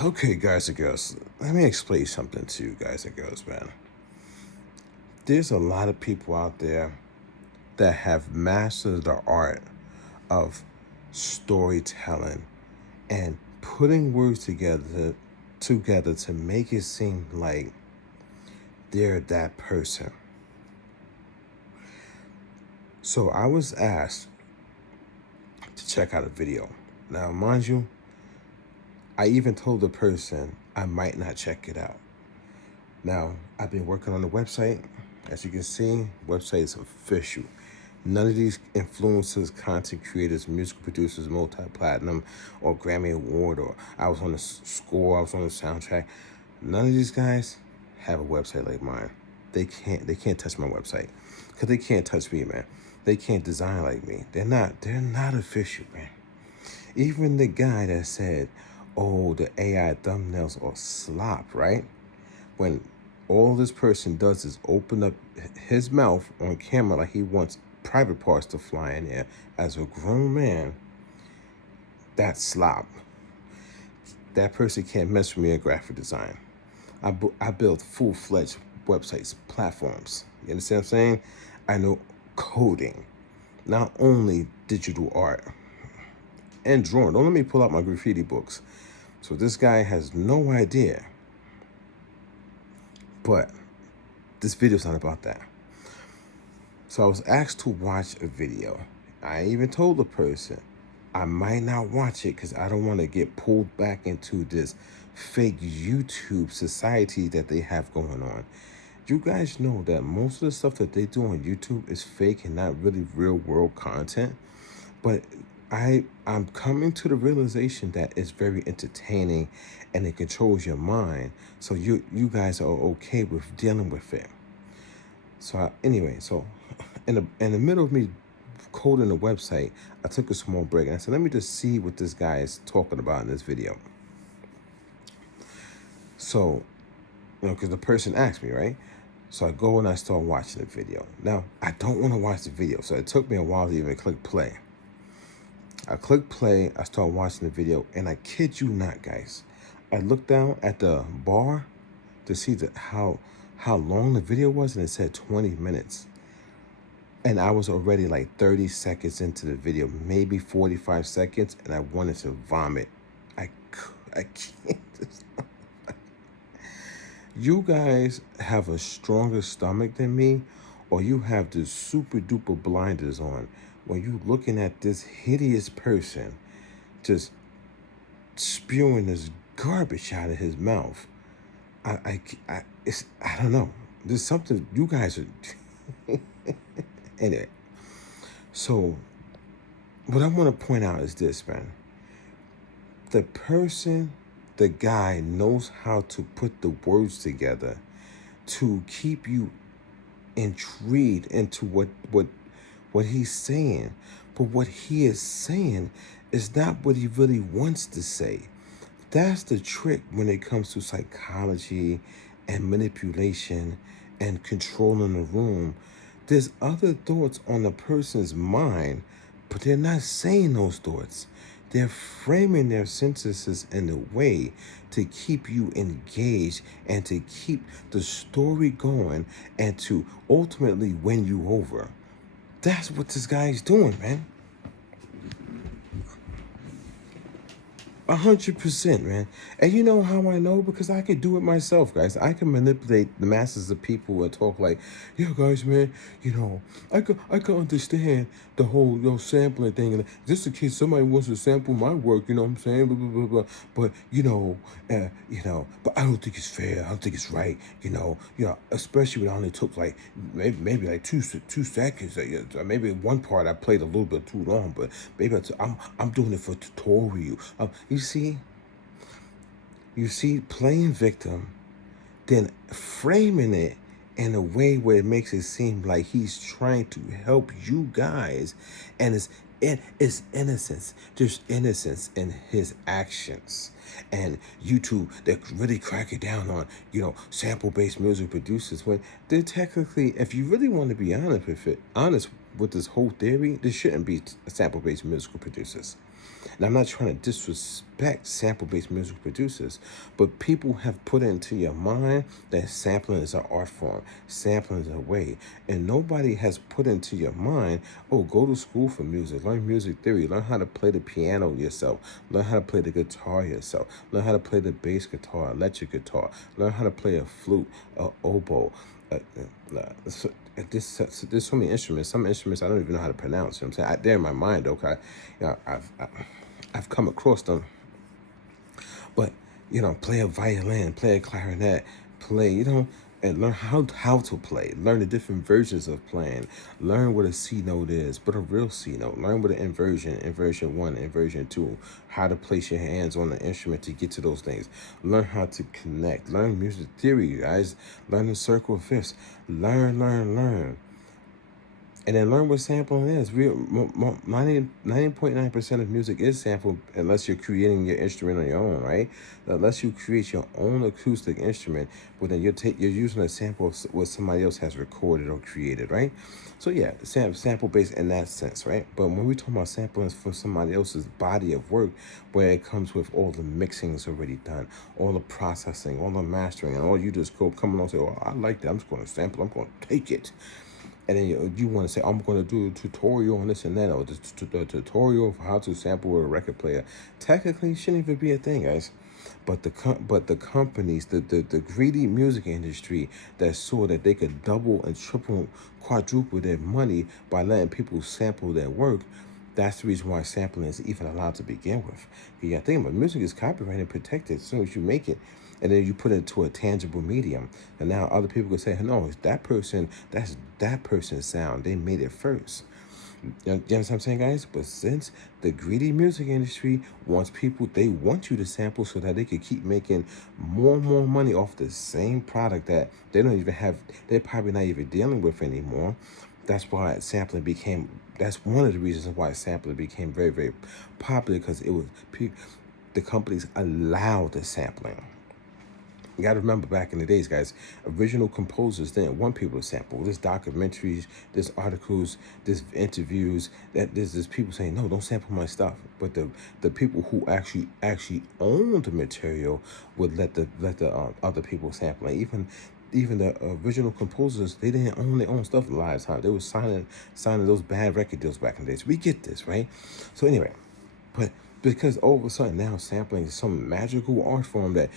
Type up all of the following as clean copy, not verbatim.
Okay, guys and girls, let me explain something to you guys and girls, man. There's a lot of people out there that have mastered the art of storytelling and putting words together to make it seem like they're that person. So I was asked to check out a video. Now, mind you, I even told the person I might not check it out. Now, I've been working on the website. As you can see, website is official. None of these influencers, content creators, music producers, multi-platinum, or Grammy Award, or I was on the score, I was on the soundtrack. None of these guys have a website like mine. They can't touch my website because they can't touch me, man. They can't design like me. They're not official, man. Even the guy that said, "Oh, the AI thumbnails are slop," right? When all this person does is open up his mouth on camera like he wants private parts to fly in there as a grown man, that's slop. That person can't mess with me in graphic design. I build full-fledged websites, platforms. You understand what I'm saying? I know coding, not only digital art and drawing. Don't let me pull out my graffiti books. So this guy has no idea. But this video's not about that. So I was asked to watch a video. I even told the person I might not watch it because I don't want to get pulled back into this fake YouTube society that they have going on. You guys know that most of the stuff that they do on YouTube is fake and not really real world content. But I'm coming to the realization that it's very entertaining and it controls your mind. So you guys are okay with dealing with it. So anyway, in the middle of me coding the website, I took a small break and I said, let me just see what this guy is talking about in this video. So, because the person asked me, right? So I go and I start watching the video. Now, I don't want to watch the video, so it took me a while to even click play. I click play, I start watching the video, and I kid you not, guys. I looked down at the bar to see how long the video was, and it said 20 minutes. And I was already like 30 seconds into the video, maybe 45 seconds, and I wanted to vomit. I can't. You guys have a stronger stomach than me, or you have the super duper blinders on when you looking at this hideous person just spewing this garbage out of his mouth. I don't know. There's something you guys are in it. So what I want to point out is this, man. The guy knows how to put the words together to keep you intrigued into what he's saying. But what he is saying is not what he really wants to say. That's the trick when it comes to psychology and manipulation and controlling the room. There's other thoughts on the person's mind, but they're not saying those thoughts. They're framing their sentences in a way to keep you engaged and to keep the story going and to ultimately win you over. That's what this guy's doing, man. 100%, man. And you know how I know? Because I can do it myself, guys. I can manipulate the masses of people and talk like, yeah, guys, man, I can understand the whole, sampling thing. And just in case somebody wants to sample my work, you know what I'm saying? Blah, blah, blah, blah. But, but I don't think it's fair. I don't think it's right, especially when I only took like, maybe like two seconds. Maybe one part I played a little bit too long, but maybe I'm doing it for tutorial. You see, playing victim, then framing it in a way where it makes it seem like he's trying to help you guys, and it's innocence. There's innocence in his actions. And YouTube, they really crack it down on, sample-based music producers when they're technically, if you really want to be honest with this whole theory, there shouldn't be sample-based musical producers. And I'm not trying to disrespect sample-based music producers, but people have put into your mind that sampling is an art form, sampling is a way, and nobody has put into your mind, oh, go to school for music, learn music theory, learn how to play the piano yourself, learn how to play the guitar yourself, learn how to play the bass guitar, electric guitar, learn how to play a flute, a oboe. So, there's so many instruments. Some instruments I don't even know how to pronounce. You know what I'm saying? They're in my mind, okay. I've come across them, but play a violin, play a clarinet, play, and learn how to play. Learn the different versions of playing. Learn what a C note is, but a real C note. Learn what an inversion 1, inversion 2, how to place your hands on the instrument to get to those things. Learn how to connect. Learn music theory, guys. Learn the circle of fifths. Learn. And then learn what sampling is. 90.9% of music is sampled unless you're creating your instrument on your own, right? Unless you create your own acoustic instrument, but then you're using a sample of what somebody else has recorded or created, right? So yeah, sample based in that sense, right? But when we talk about sampling from somebody else's body of work, where it comes with all the mixings already done, all the processing, all the mastering, and all you just come along and say, "Oh, I like that. I'm just going to sample. I'm going to take it." And then you want to say, I'm going to do a tutorial on this and that, or the tutorial of how to sample a record player. Technically, it shouldn't even be a thing, guys. But the companies, the greedy music industry that saw that they could double and triple, quadruple their money by letting people sample their work, that's the reason why sampling is even allowed to begin with. You got to think about it. Music is copyrighted and protected as soon as you make it. And then you put it to a tangible medium. And now other people can say, no, it's that's that person's sound. They made it first. You understand what I'm saying, guys? But since the greedy music industry wants people, they want you to sample so that they can keep making more and more money off the same product that they don't even have, they're probably not even dealing with anymore. That's why sampling became, that's one of the reasons why sampling became very, very popular, because it was, the companies allowed the sampling. You got to remember, back in the days, guys, original composers didn't want people to sample. There's documentaries, there's articles, there's interviews, that there's people saying, no, don't sample my stuff. But the people who actually owned the material would let the other people sample it. Even the original composers, they didn't own their own stuff a lot of times. They were signing those bad record deals back in the days. We get this, right? So anyway, but because all of a sudden now sampling is some magical art form that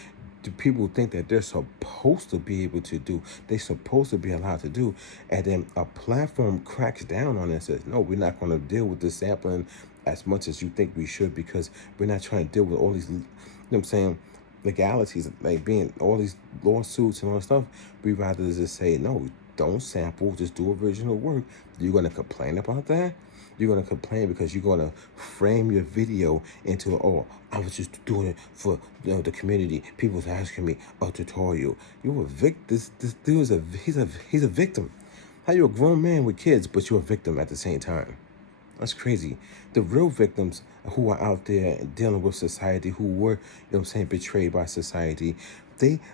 do people think that they're supposed to be able to do, they're supposed to be allowed to do, and then a platform cracks down on it and says, no, we're not going to deal with this sampling as much as you think we should, because we're not trying to deal with all these, you know what I'm saying, legalities, like being all these lawsuits and all that stuff. We rather just say, no, don't sample, just do original work. You're going to complain about that? You're going to complain because you're going to frame your video into, oh, I was just doing it for the community. People's asking me a tutorial. You're a victim. This dude is he's a victim. How you a grown man with kids, but you're a victim at the same time? That's crazy. The real victims who are out there dealing with society, who were, betrayed by society,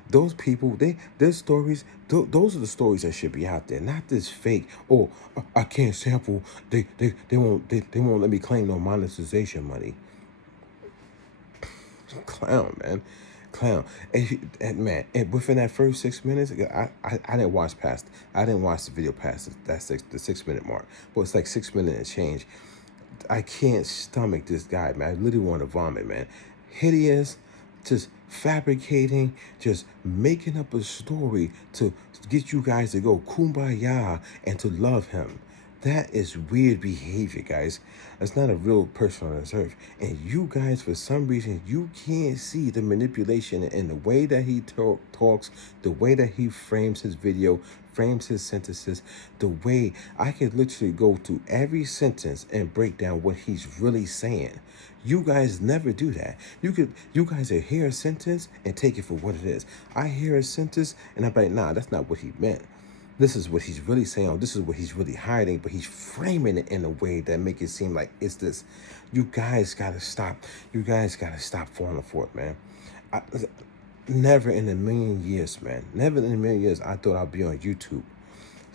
those people, their stories, those are the stories that should be out there, not this fake, oh, I can't sample, they won't let me claim no monetization money. Clown, man. Clown. And man, and within that first 6 minutes, I didn't watch the video past the 6 minute mark, but it's like 6 minutes and change. I can't stomach this guy, man. I literally want to vomit, man. Hideous, just fabricating, just making up a story to get you guys to go kumbaya and to love him. That is weird behavior, guys. That's not a real person on this earth. And you guys, for some reason, you can't see the manipulation in the way that he talks, the way that he frames his video, frames his sentences, the way I could literally go through every sentence and break down what he's really saying. You guys never do that. You guys will hear a sentence and take it for what it is. I hear a sentence and I'm like, nah, that's not what he meant. This is what he's really saying. This is what he's really hiding, but he's framing it in a way that make it seem like it's this. You guys gotta stop. You guys gotta stop falling for it, man. Never in a million years, man. Never in a million years I thought I'd be on YouTube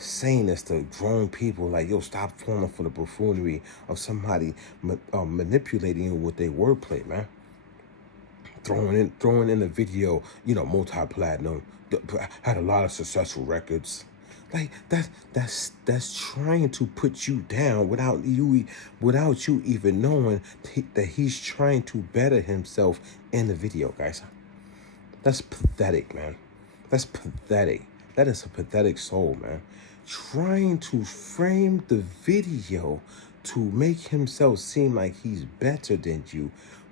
saying this to grown people, like, yo, stop falling for the buffoonery of somebody manipulating you with their wordplay, man. Throwing in the video, multi-platinum, had a lot of successful records. Like that's trying to put you down without you even knowing that he's trying to better himself in the video, guys. That's pathetic, man. That's pathetic. That is a pathetic soul, man. Trying to frame the video to make himself seem like he's better than you,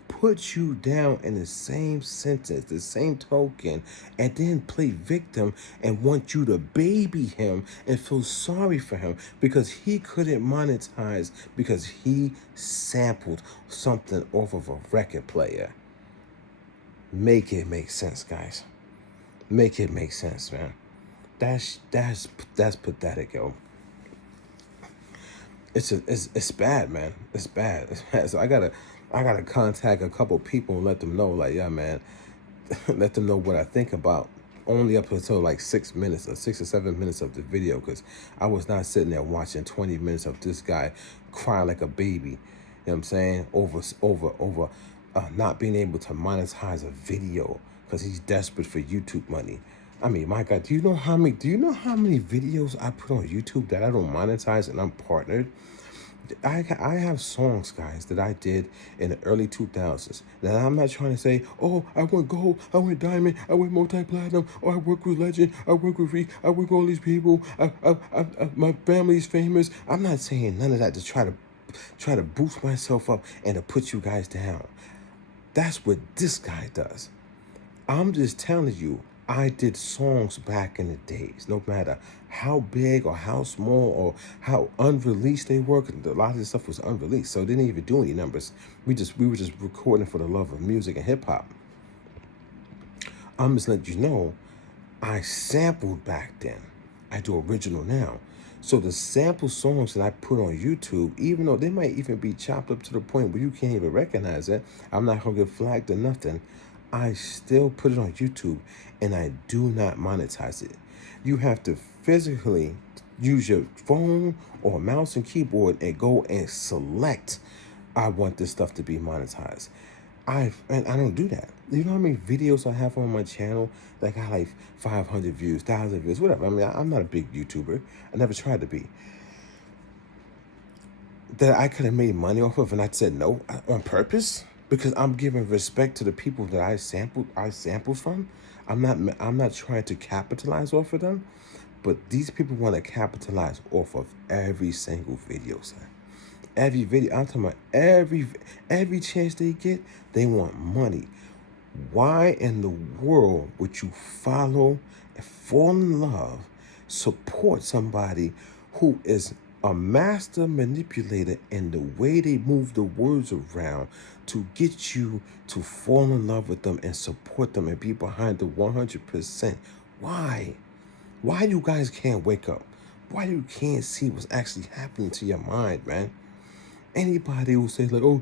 put you down in the same sentence, the same token, and then play victim and want you to baby him and feel sorry for him because he couldn't monetize because he sampled something off of a record player. Make it make sense, guys. Make it make sense, man. That's pathetic, yo. It's bad, man. It's bad. It's bad. So I gotta contact a couple people and let them know, like, yeah, man, let them know what I think about only up until like 6 minutes or 6 or 7 minutes of the video, because I was not sitting there watching 20 minutes of this guy cry like a baby. You know what I'm saying? Over not being able to monetize a video because he's desperate for YouTube money. I mean, my God, do you know how many videos I put on YouTube that I don't monetize and I'm partnered? I have songs, guys, that I did in the early 2000s. Now, I'm not trying to say, oh, I went gold, I went diamond, I went multi-platinum, or I work with Legend, I work with Reek, I work with all these people, my family's famous. I'm not saying none of that to try to boost myself up and to put you guys down. That's what this guy does. I'm just telling you, I did songs back in the days, no matter how big or how small or how unreleased they were. A lot of this stuff was unreleased, so it didn't even do any numbers. We were just recording for the love of music and hip hop. I'm just letting you know, I sampled back then. I do original now. So the sample songs that I put on YouTube, even though they might even be chopped up to the point where you can't even recognize it, I'm not gonna get flagged or nothing. I still put it on YouTube and I do not monetize it. You have to physically use your phone or mouse and keyboard and go and select, I want this stuff to be monetized. I don't do that. You know how many videos I have on my channel that got like 500 views, 1,000 views, whatever. I mean, I'm not a big YouTuber. I never tried to be. That I could have made money off of, and I said no on purpose because I'm giving respect to the people that I sampled from. I'm not trying to capitalize off of them, but these people want to capitalize off of every single video, sir. Every video, I'm talking about every chance they get, they want money. Why in the world would you follow and fall in love, support somebody who is a master manipulator in the way they move the words around to get you to fall in love with them and support them and be behind the 100%? Why? Why you guys can't wake up? Why you can't see what's actually happening to your mind, man? Anybody will say like, oh,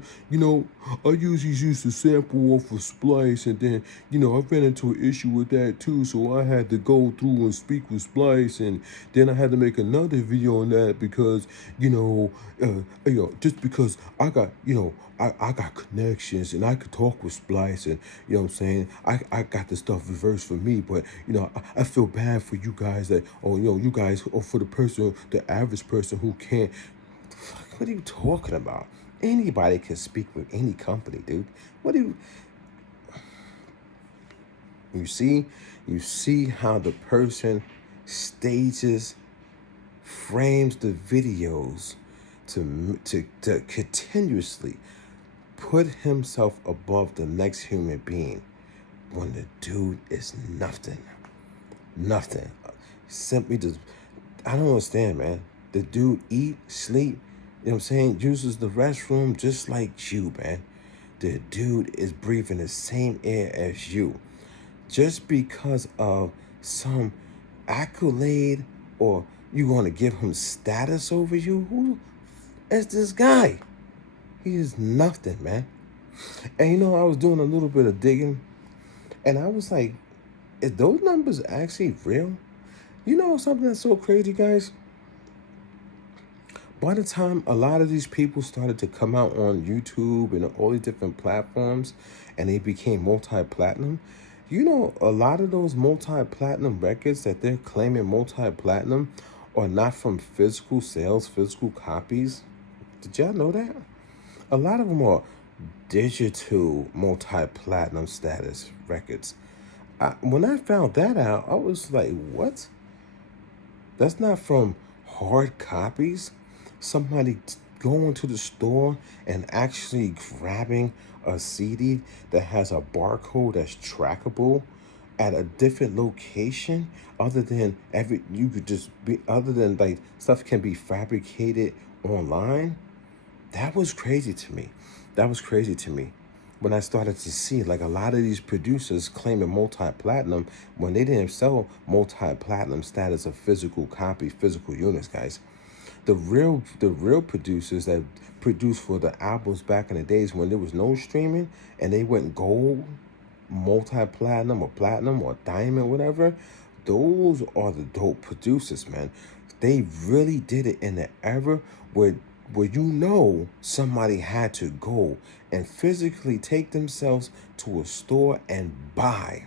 I usually used to sample off of Splice, and then, I ran into an issue with that too, so I had to go through and speak with Splice, and then I had to make another video on that because, just because I got, I got connections and I could talk with Splice, and, you know what I'm saying, I got the stuff reversed for me, but, I feel bad for you guys that, you guys, or for the average person who can't. What are you talking about? Anybody can speak with any company, dude. What do you see? You see how the person stages, frames the videos to continuously put himself above the next human being when the dude is nothing. Nothing. Simply just, I don't understand, man. The dude eat, sleep, you know what I'm saying, uses the restroom just like you, man. The dude is breathing the same air as you. Just because of some accolade or you want to give him status over you, who is this guy? He is nothing, man. And I was doing a little bit of digging, and I was like, is those numbers actually real? You know something that's so crazy, guys? By the time a lot of these people started to come out on YouTube and all these different platforms and they became multi-platinum, you know, a lot of those multi-platinum records that they're claiming multi-platinum are not from physical sales, physical copies. Did y'all know that? A lot of them are digital multi-platinum status records. When I found that out, I was like, what? That's not from hard copies. Somebody going to the store and actually grabbing a CD that has a barcode that's trackable at a different location, other than you could just be, other than like stuff can be fabricated online. That was crazy to me. That was crazy to me when I started to see like a lot of these producers claiming multi-platinum when they didn't sell multi-platinum status of physical copy, physical units, guys. The real producers that produced for the albums back in the days when there was no streaming and they went gold, multi-platinum or platinum or diamond, whatever, those are the dope producers, man. They really did it in the era where you know somebody had to go and physically take themselves to a store and buy,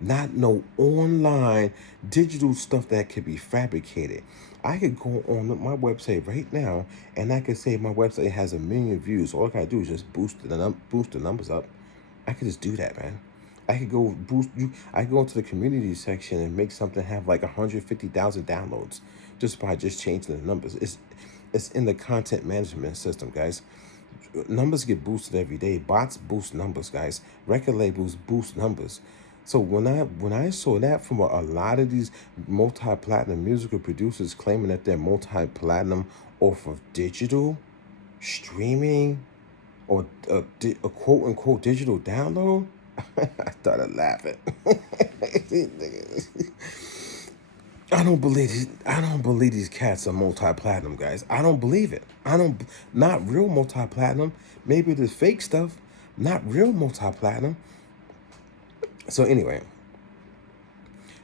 not no online digital stuff that could be fabricated. I could go on my website right now and I could say my website has 1 million views. All I gotta do is just boost the numbers up. I could just do that, man. I could go boost you. I could go into the community section and make something have like 150,000 downloads just by just changing the numbers. It's in the content management system, guys. Numbers get boosted every day. Bots boost numbers, guys. Record labels boost numbers. So when I saw that from a lot of these multi-platinum musical producers claiming that they're multi-platinum off of digital streaming or a quote unquote digital download, I started laughing. I don't believe it. I don't believe these cats are multi-platinum, guys. I don't believe it. I don't. Not real multi-platinum. Maybe the fake stuff. Not real multi-platinum. So anyway,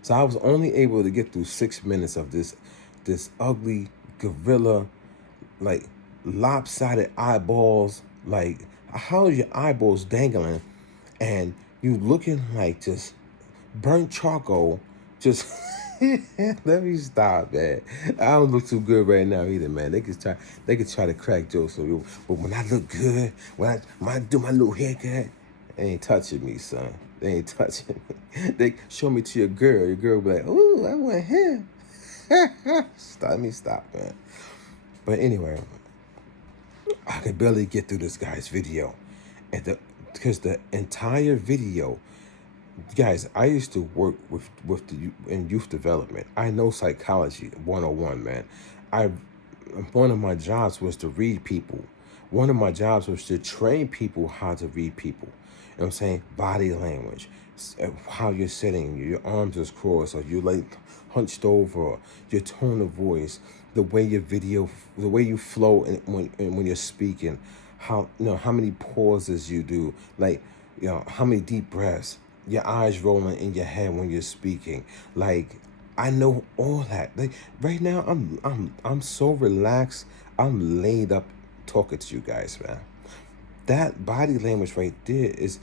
so I was only able to get through 6 minutes of this ugly gorilla, like lopsided eyeballs. Like how are your eyeballs dangling, and you looking like just burnt charcoal, just. Let me stop, man. I don't look too good right now either, man. They could try to crack jokes, but when I look good, when I do my little haircut, they ain't touching me, son. They ain't touching me. They show me to your girl. Your girl be like, "Ooh, I want him." Stop, man. But anyway, I could barely get through this guy's video, and because the entire video. Guys, I used to work with the in youth development. I know psychology 101, man. I One of my jobs was to read people. One of my jobs was to train people how to read people. You know what I'm saying? Body language, how you're sitting, your arms is crossed, or you like hunched over, your tone of voice, the way you flow, and when you're speaking, how how many pauses you do, like how many deep breaths, your eyes rolling in your head when you're speaking, like. I know all that. Like right now, I'm so relaxed. I'm laid up talking to you guys, man. That body language right there is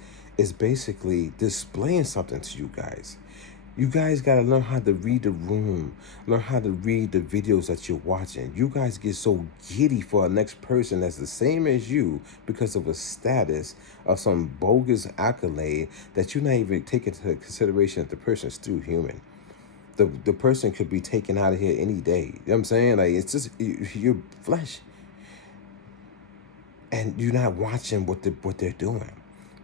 basically displaying something to you guys. You guys gotta learn how to read the room, learn how to read the videos that you're watching. You guys get so giddy for a next person that's the same as you because of a status of some bogus accolade that you're not even taking into consideration that the person's still human. The person could be taken out of here any day. You know what I'm saying? Like it's just your flesh, and you're not watching what they're doing.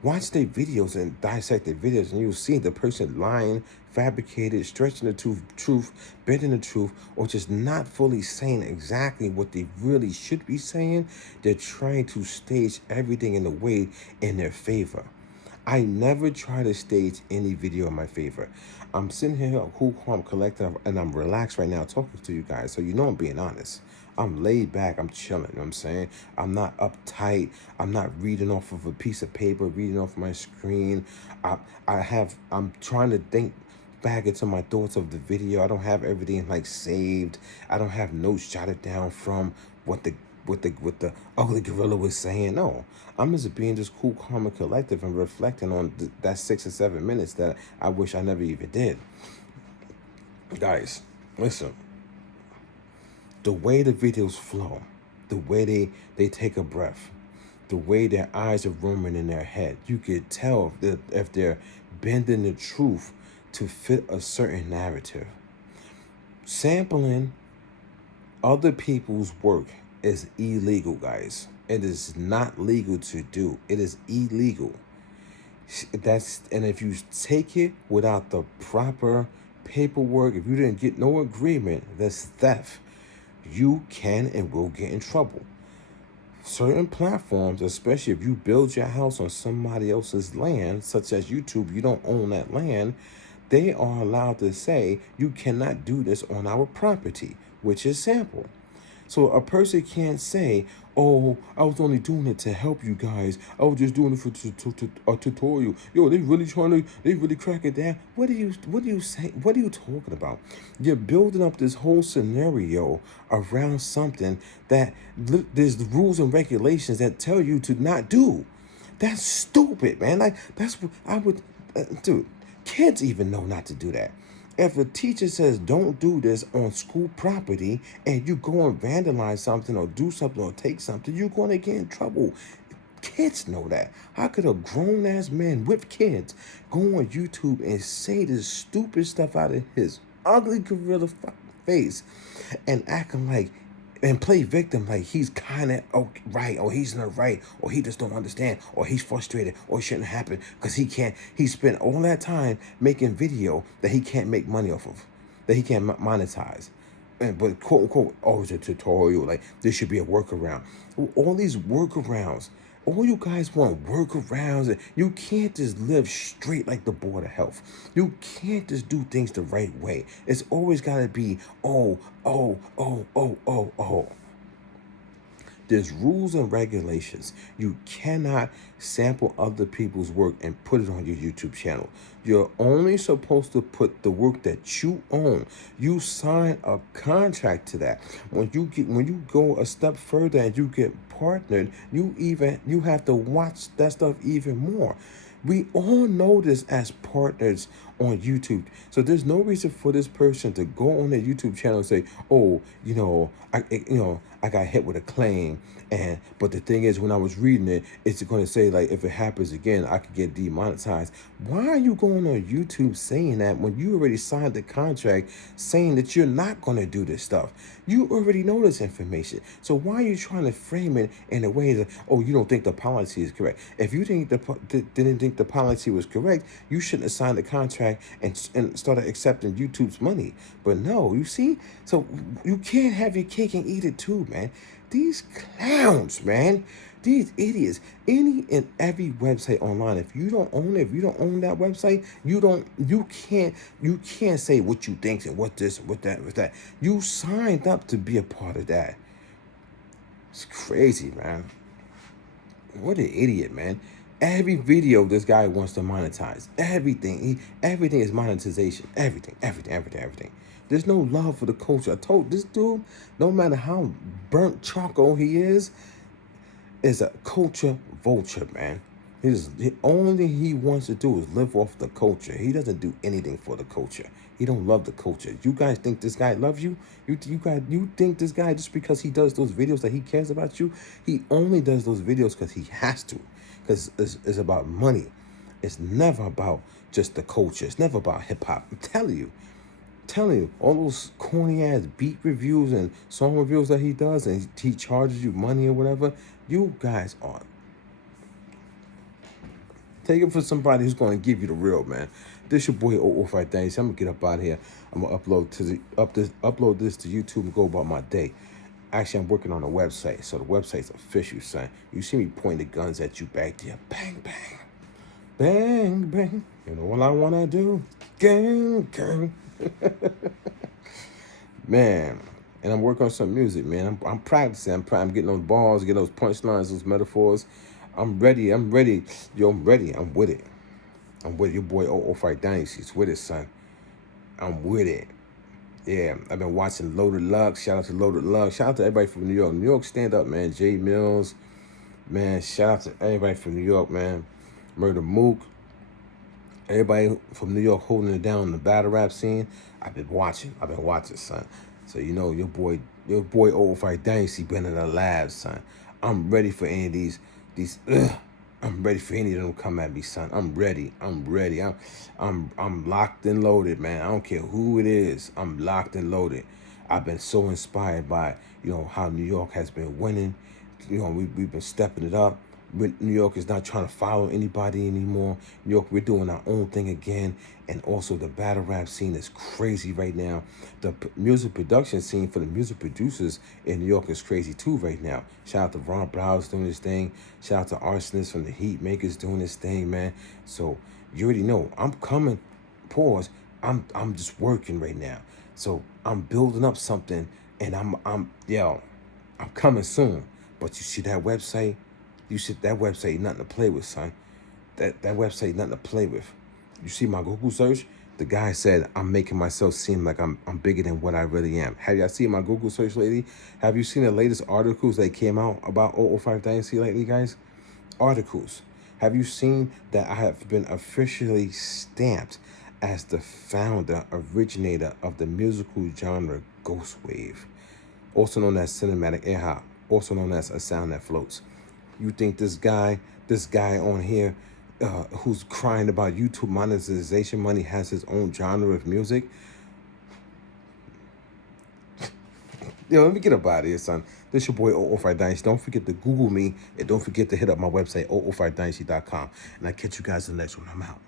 Watch their videos and dissect their videos, and you'll see the person lying, fabricated, stretching the truth, bending the truth, or just not fully saying exactly what they really should be saying. They're trying to stage everything in a way in their favor. I never try to stage any video in my favor. I'm sitting here cool, calm, collected, and I'm relaxed right now talking to you guys. So you know I'm being honest. I'm laid back. I'm chilling. You know what I'm saying? I'm not uptight. I'm not reading off of a piece of paper, reading off my screen. I'm trying to think back into my thoughts of the video. I don't have everything like saved. I don't have notes jotted down from what the ugly gorilla was saying. No, I'm just being just cool, calm, and collective and reflecting on that 6 or 7 minutes that I wish I never even did. Guys, listen. The way the videos flow, the way they take a breath, the way their eyes are roaming in their head, you could tell if they're bending the truth to fit a certain narrative. Sampling other people's work is illegal, guys. It is not legal to do. It is illegal. And if you take it without the proper paperwork, if you didn't get no agreement, that's theft. You can and will get in trouble. Certain platforms, especially if you build your house on somebody else's land, such as YouTube, you don't own that land, they are allowed to say you cannot do this on our property, which is sample. So a person can't say, "Oh, I was only doing it to help you guys. I was just doing it for a tutorial." Yo, they really crack it down. What do you say? What are you talking about? You're building up this whole scenario around something that there's the rules and regulations that tell you to not do. That's stupid, man. Like that's what I would, dude. Kids even know not to do that. If a teacher says don't do this on school property and you go and vandalize something or do something or take something, you're going to get in trouble. Kids know that. How could a grown-ass man with kids go on YouTube and say this stupid stuff out of his ugly gorilla face and acting like and play victim like he's kind of right, or he's in the right, or he just don't understand, or he's frustrated, or it shouldn't happen because he spent all that time making video that he can't make money off of, that he can't monetize. But quote unquote, oh, it's a tutorial, like this should be a workaround. All these workarounds, all you guys want workarounds. And you can't just live straight like the Board of Health. You can't just do things the right way. It's always got to be, oh. There's rules and regulations. You cannot sample other people's work and put it on your YouTube channel. You're only supposed to put the work that you own. You sign a contract to that. When you go a step further and you get partnered, you have to watch that stuff even more. We all know this as partners on YouTube. So there's no reason for this person to go on their YouTube channel and say, "Oh, I got hit with a claim." But the thing is, when I was reading it, it's going to say like, if it happens again, I could get demonetized. Why are you going on YouTube saying that when you already signed the contract saying that you're not going to do this stuff? You already know this information. So why are you trying to frame it in a way that, oh, you don't think the policy is correct? If you didn't think the policy was correct, you shouldn't have signed the contract and started accepting YouTube's money. But no, you see? So you can't have your cake and eat it too, man. These clowns, man. These idiots. Any and every website online, if you don't own it, if you don't own that website, you can't say what you think and what this, what that. You signed up to be a part of that. It's crazy, man. What an idiot, man. Every video this guy wants to monetize. Everything is monetization. Everything. There's no love for the culture. I told this dude, no matter how burnt charcoal he is a culture vulture, man. The only thing he wants to do is live off the culture. He doesn't do anything for the culture. He don't love the culture. You guys think this guy loves you? You think this guy, just because he does those videos, that he cares about you? He only does those videos because he has to. Because it's about money. It's never about just the culture. It's never about hip-hop. I'm telling you, all those corny ass beat reviews and song reviews that he does, and he charges you money or whatever, you guys are. Take it for somebody who's going to give you the real, man. This your boy 005 Dynasty. I'm gonna get up out of here. I'm gonna upload this to YouTube and go about my day. Actually, I'm working on a website, so the website's official, son. You see me pointing the guns at you back there, bang, bang, bang, bang. You know what I wanna do? Gang, gang. Man, and I'm working on some music, man. I'm practicing. I'm getting those bars, getting those punchlines, those metaphors. I'm ready. Yo, I'm ready. I'm with it. I'm with your boy 005 Dynasty. It's with it, son. I'm with it. Yeah, I've been watching Loaded Luck. Shout out to Loaded Luck. Shout out to everybody from New York. New York, stand up, man. Jay Mills, man. Shout out to everybody from New York, man. Murder Mook. Everybody from New York holding it down in the battle rap scene. I've been watching, son. So you know your boy Old Fight Dynasty been in the lab, son. I'm ready for any of these. I'm ready for any of them to come at me, son. I'm ready. I'm locked and loaded, man. I don't care who it is. I'm locked and loaded. I've been so inspired by how New York has been winning. We've been stepping it up. New York is not trying to follow anybody anymore. New York, we're doing our own thing again. And also the battle rap scene is crazy right now. The music production scene for the music producers in New York is crazy too right now. Shout out to Ron Browse doing his thing. Shout out to Arsonist from the Heat Makers doing his thing, man. So you already know I'm coming. Pause. I'm just working right now. So I'm building up something, and I'm coming soon. But you see that website? That website nothing to play with, son. That website nothing to play with. You see my Google search? The guy said I'm making myself seem like I'm bigger than what I really am. Have y'all seen my Google search lately? Have you seen the latest articles that came out about 005 Dynasty lately, guys? Articles. Have you seen that I have been officially stamped as the founder, originator of the musical genre Ghost Wave, also known as cinematic air hop, also known as a sound that floats? You think this guy on here who's crying about YouTube monetization money has his own genre of music? Let me get up out of here, son. This your boy 005 Dynasty. Don't forget to Google me, and don't forget to hit up my website 005dynasty.com. And I'll catch you guys in the next one. I'm out.